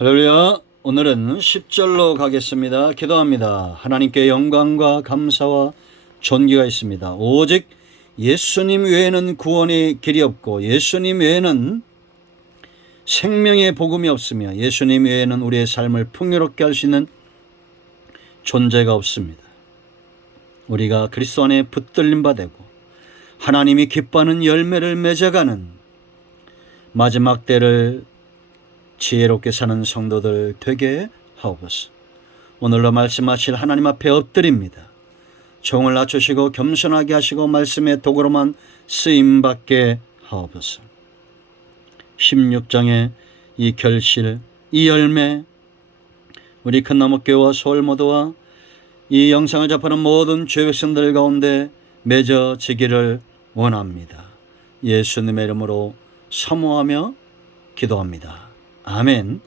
할렐루야. 오늘은 10절로 가겠습니다. 기도합니다. 하나님께 영광과 감사와 존귀가 있습니다. 오직 예수님 외에는 구원의 길이 없고 예수님 외에는 생명의 복음이 없으며 예수님 외에는 우리의 삶을 풍요롭게 할 수 있는 존재가 없습니다. 우리가 그리스도 안에 붙들림 바 되고 하나님이 기뻐하는 열매를 맺어가는 마지막 때를 지혜롭게 사는 성도들 되게 하옵소서. 오늘로 말씀하실 하나님 앞에 엎드립니다. 종을 낮추시고 겸손하게 하시고 말씀의 도구로만 쓰임받게 하옵소서. 16장의 이 결실, 이 열매, 우리 큰나무교회와 서울모두와 이 영상을 접하는 모든 죄백성들 가운데 맺어지기를 원합니다. 예수님의 이름으로 사모하며 기도합니다. 아멘.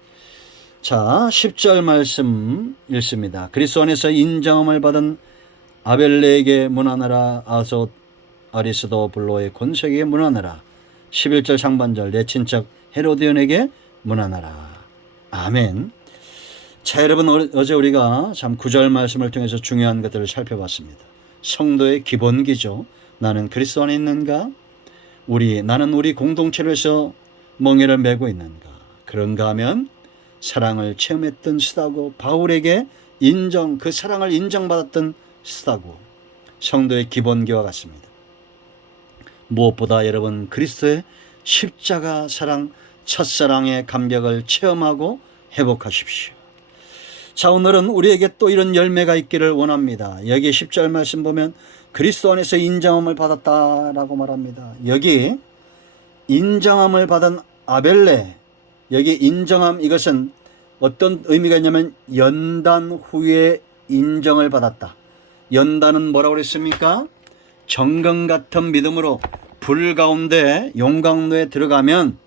자, 10절 말씀 읽습니다. 그리스도 안에서 인정함을 받은 아벨레에게 문하느라 아솥 아리스도 블로의 권세에게 문하느라 11절 상반절 내 친척 헤로디온에게 문하느라. 아멘. 자, 여러분, 어제 우리가 참 9절 말씀을 통해서 중요한 것들을 살펴봤습니다. 성도의 기본기죠. 나는 그리스도 안에 있는가? 나는 우리 공동체로 해서 멍에를 메고 있는가? 그런가 하면 사랑을 체험했던 스다고, 바울에게 그 사랑을 인정받았던 스다고, 성도의 기본기와 같습니다. 무엇보다 여러분, 그리스도의 십자가 사랑, 첫사랑의 감격을 체험하고 회복하십시오. 자, 오늘은 우리에게 또 이런 열매가 있기를 원합니다. 여기 10절 말씀 보면 그리스도 안에서 인정함을 받았다라고 말합니다. 여기 인정함을 받은 아벨레, 여기 인정함, 이것은 어떤 의미가 있냐면 연단 후에 인정을 받았다. 연단은 뭐라고 그랬습니까? 정금 같은 믿음으로 불 가운데 용광로에 들어가면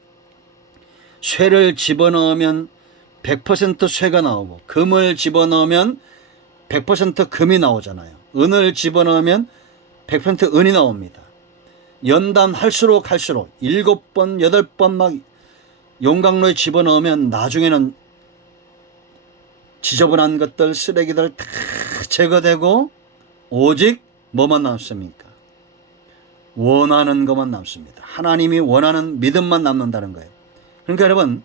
쇠를 집어넣으면 100% 쇠가 나오고 금을 집어넣으면 100% 금이 나오잖아요. 은을 집어넣으면 100% 은이 나옵니다. 연단할수록 할수록 7번, 8번 막 용광로에 집어넣으면 나중에는 지저분한 것들, 쓰레기들 다 제거되고 오직 뭐만 남습니까? 원하는 것만 남습니다. 하나님이 원하는 믿음만 남는다는 거예요. 그러니까 여러분,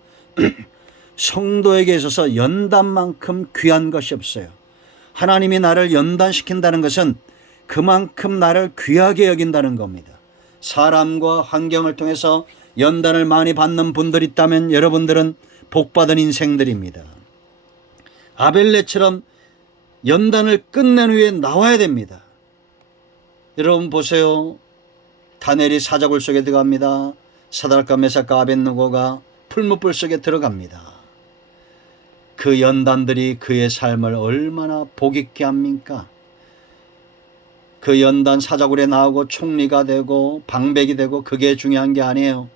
성도에게 있어서 연단만큼 귀한 것이 없어요. 하나님이 나를 연단시킨다는 것은 그만큼 나를 귀하게 여긴다는 겁니다. 사람과 환경을 통해서 연단을 많이 받는 분들이 있다면 여러분들은 복받은 인생들입니다. 아벨레처럼 연단을 끝낸 후에 나와야 됩니다. 여러분 보세요. 다니엘이 사자굴 속에 들어갑니다. 사드락과 메삭과 아벳느고가 풀무불 속에 들어갑니다. 그 연단들이 그의 삶을 얼마나 복있게 합니까? 그 연단 사자굴에 나오고 총리가 되고 방백이 되고 그게 중요한 게 아니에요.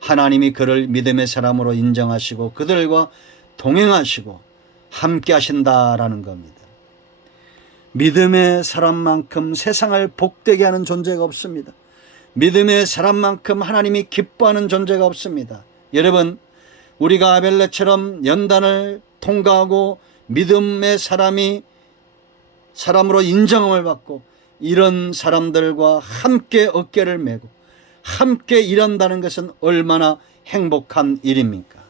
하나님이 그를 믿음의 사람으로 인정하시고 그들과 동행하시고 함께 하신다라는 겁니다. 믿음의 사람만큼 세상을 복되게 하는 존재가 없습니다. 믿음의 사람만큼 하나님이 기뻐하는 존재가 없습니다. 여러분, 우리가 아벨레처럼 연단을 통과하고 믿음의 사람으로 인정함을 받고 이런 사람들과 함께 어깨를 메고 함께 일한다는 것은 얼마나 행복한 일입니까?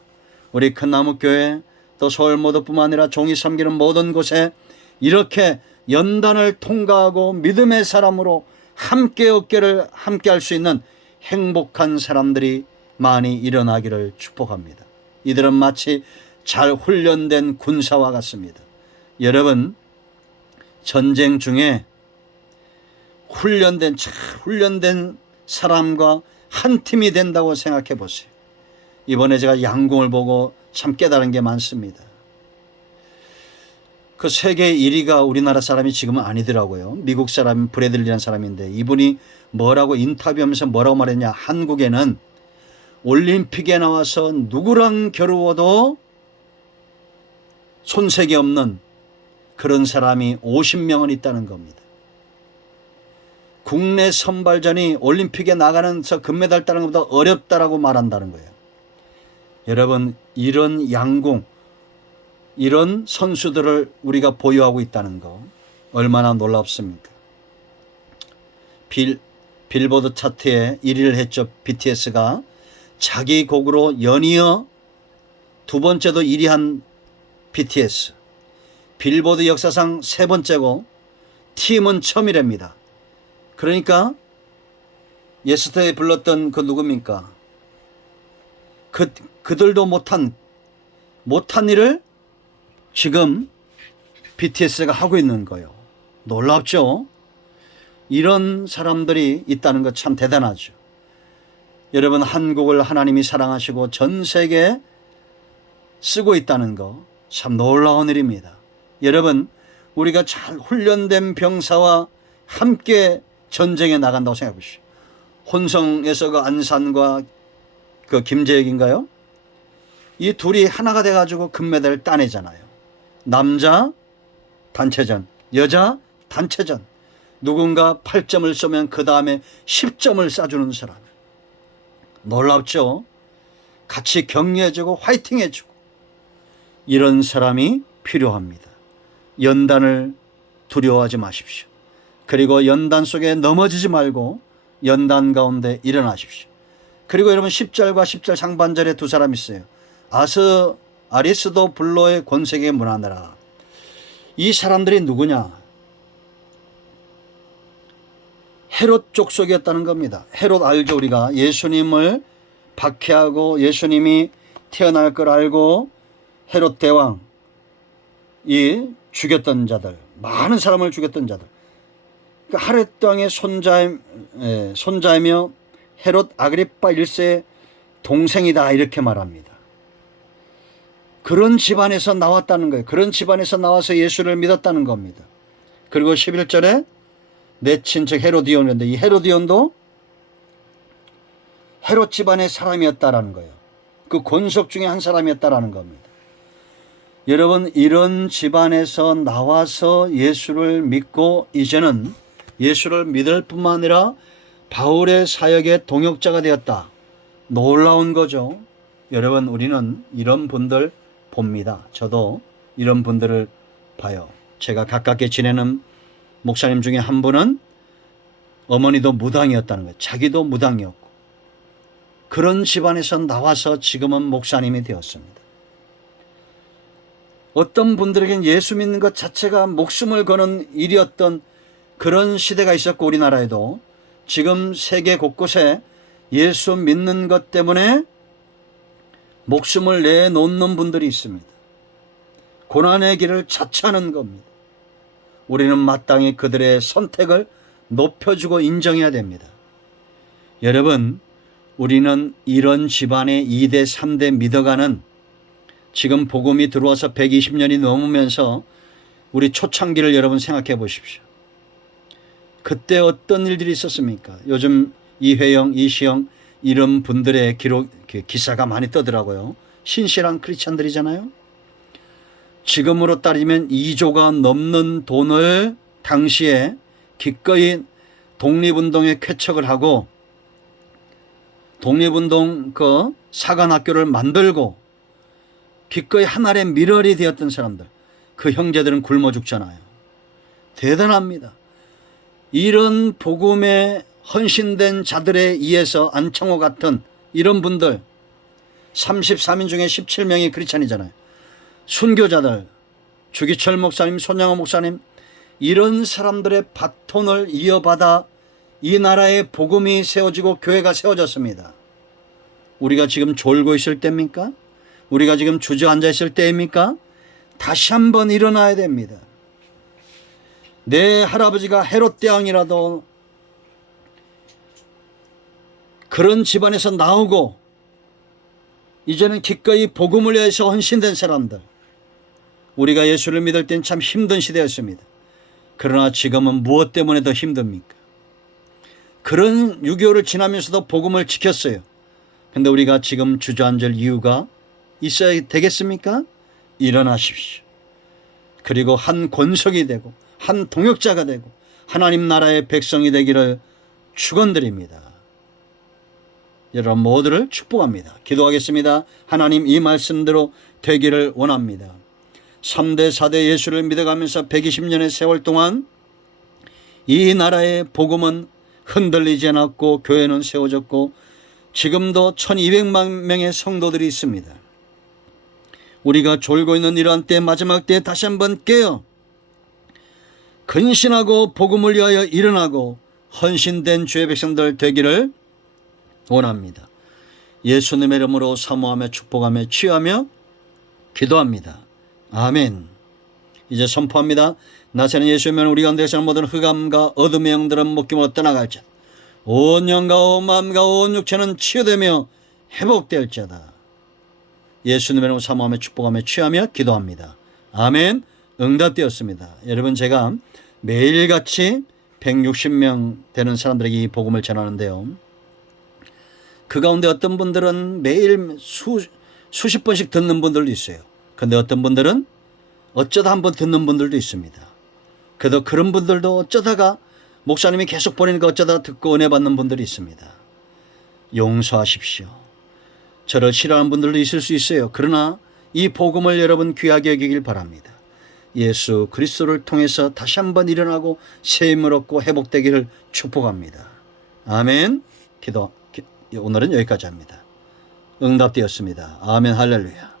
우리 큰나무교회 또 서울모두뿐만 아니라 종이 섬기는 모든 곳에 이렇게 연단을 통과하고 믿음의 사람으로 함께 어깨를 함께 할 수 있는 행복한 사람들이 많이 일어나기를 축복합니다. 이들은 마치 잘 훈련된 군사와 같습니다. 여러분, 전쟁 중에 훈련된 사람과 한 팀이 된다고 생각해 보세요. 이번에 제가 양궁을 보고 참 깨달은 게 많습니다. 그 세계 1위가 우리나라 사람이 지금은 아니더라고요. 미국 사람 브래들리라는 사람인데 이분이 인터뷰하면서 뭐라고 말했냐. 한국에는 올림픽에 나와서 누구랑 겨루어도 손색이 없는 그런 사람이 50명은 있다는 겁니다. 국내 선발전이 올림픽에 나가면서 금메달 따는 것보다 어렵다라고 말한다는 거예요. 여러분, 이런 양궁 이런 선수들을 우리가 보유하고 있다는 거 얼마나 놀랍습니까? 빌보드 차트에 1위를 했죠. BTS가 자기 곡으로 연이어 두 번째도 1위 한 BTS. 빌보드 역사상 세 번째고 팀은 처음이랍니다. 그러니까 예스터데이 불렀던 그 누굽니까? 그들도 못한 일을 지금 BTS가 하고 있는 거예요. 놀랍죠? 이런 사람들이 있다는 것 참 대단하죠. 여러분, 한국을 하나님이 사랑하시고 전 세계에 쓰고 있다는 거 참 놀라운 일입니다. 여러분, 우리가 잘 훈련된 병사와 함께 전쟁에 나간다고 생각해 보십시오. 혼성에서 그 안산과 그 김재혁인가요? 이 둘이 하나가 돼가지고 금메달을 따내잖아요. 남자 단체전, 여자 단체전. 누군가 8점을 쏘면 그 다음에 10점을 쏴주는 사람. 놀랍죠? 같이 격려해주고 화이팅해주고 이런 사람이 필요합니다. 연단을 두려워하지 마십시오. 그리고 연단 속에 넘어지지 말고 연단 가운데 일어나십시오. 그리고 여러분 10절과 10절 상반절에 두 사람이 있어요. 아리스도 블로의 권세계 문하느라. 이 사람들이 누구냐? 헤롯 족속이었다는 겁니다. 헤롯 알죠? 우리가 예수님을 박해하고 예수님이 태어날 걸 알고 헤롯 대왕이 죽였던 자들, 많은 사람을 죽였던 자들. 그러니까 헤롯 왕의 손자이며 헤롯 아그리파 1세의 동생이다 이렇게 말합니다. 그런 집안에서 나왔다는 거예요. 그런 집안에서 나와서 예수를 믿었다는 겁니다. 그리고 11절에 내 친척 헤로디온인데 이 헤로디온도 헤롯 집안의 사람이었다라는 거예요. 그 권속 중에 한 사람이었다라는 겁니다. 여러분, 이런 집안에서 나와서 예수를 믿고 이제는 예수를 믿을 뿐만 아니라 바울의 사역의 동역자가 되었다. 놀라운 거죠. 여러분, 우리는 이런 분들 봅니다. 저도 이런 분들을 봐요. 제가 가깝게 지내는 목사님 중에 한 분은 어머니도 무당이었다는 거예요. 자기도 무당이었고 그런 집안에서 나와서 지금은 목사님이 되었습니다. 어떤 분들에게는 예수 믿는 것 자체가 목숨을 거는 일이었던 그런 시대가 있었고 우리나라에도 지금 세계 곳곳에 예수 믿는 것 때문에 목숨을 내놓는 분들이 있습니다. 고난의 길을 자처하는 겁니다. 우리는 마땅히 그들의 선택을 높여주고 인정해야 됩니다. 여러분, 우리는 이런 집안의 2대 3대 믿어가는 지금 복음이 들어와서 120년이 넘으면서 우리 초창기를 여러분 생각해 보십시오. 그때 어떤 일들이 있었습니까? 요즘 이회영, 이시영 이런 분들의 기사가 많이 떠더라고요. 신실한 크리스찬들이잖아요. 지금으로 따지면 2조가 넘는 돈을 당시에 기꺼이 독립운동에 쾌척을 하고 독립운동 그 사관학교를 만들고 기꺼이 하나의 밀월이 되었던 사람들, 그 형제들은 굶어 죽잖아요. 대단합니다. 이런 복음에 헌신된 자들에 의해서 안창호 같은 이런 분들 33인 중에 17명이 크리스찬이잖아요. 순교자들, 주기철 목사님, 손양호 목사님, 이런 사람들의 바톤을 이어받아 이 나라의 복음이 세워지고 교회가 세워졌습니다. 우리가 지금 졸고 있을 때입니까? 우리가 지금 주저앉아 있을 때입니까? 다시 한번 일어나야 됩니다. 내 할아버지가 헤롯 대왕이라도 그런 집안에서 나오고 이제는 기꺼이 복음을 위해서 헌신된 사람들, 우리가 예수를 믿을 땐 참 힘든 시대였습니다. 그러나 지금은 무엇 때문에 더 힘듭니까? 그런 6.25를 지나면서도 복음을 지켰어요. 그런데 우리가 지금 주저앉을 이유가 있어야 되겠습니까? 일어나십시오. 그리고 한 권속이 되고 한 동역자가 되고 하나님 나라의 백성이 되기를 축원드립니다. 여러분 모두를 축복합니다. 기도하겠습니다. 하나님, 이 말씀대로 되기를 원합니다. 3대 4대 예수를 믿어가면서 120년의 세월 동안 이 나라의 복음은 흔들리지 않았고 교회는 세워졌고 지금도 1200만 명의 성도들이 있습니다. 우리가 졸고 있는 이러한 때, 마지막 때에 다시 한번 깨어 근신하고 복음을 위하여 일어나고 헌신된 주의 백성들 되기를 원합니다. 예수님의 이름으로 사모하며 축복하며 취하며 기도합니다. 아멘. 이제 선포합니다. 나사렛 예수면 우리 가운데 사는 모든 흑암과 어둠의 영들은 목숨으로 떠나갈지어다. 온 영과 온 마음과 온 육체는 치유되며 회복될지어다. 예수님의 이름으로 사모하며 축복하며 취하며 기도합니다. 아멘. 응답되었습니다. 여러분, 제가 매일같이 160명 되는 사람들에게 이 복음을 전하는데요. 그 가운데 어떤 분들은 매일 수십 번씩 듣는 분들도 있어요. 그런데 어떤 분들은 어쩌다 한번 듣는 분들도 있습니다. 그래도 그런 분들도 어쩌다가 목사님이 계속 보내니까 어쩌다 듣고 은혜 받는 분들이 있습니다. 용서하십시오. 저를 싫어하는 분들도 있을 수 있어요. 그러나 이 복음을 여러분 귀하게 여기길 바랍니다. 예수 그리스도를 통해서 다시 한번 일어나고 새 힘을 얻고 회복되기를 축복합니다. 아멘. 오늘은 여기까지 합니다. 응답되었습니다. 아멘 할렐루야.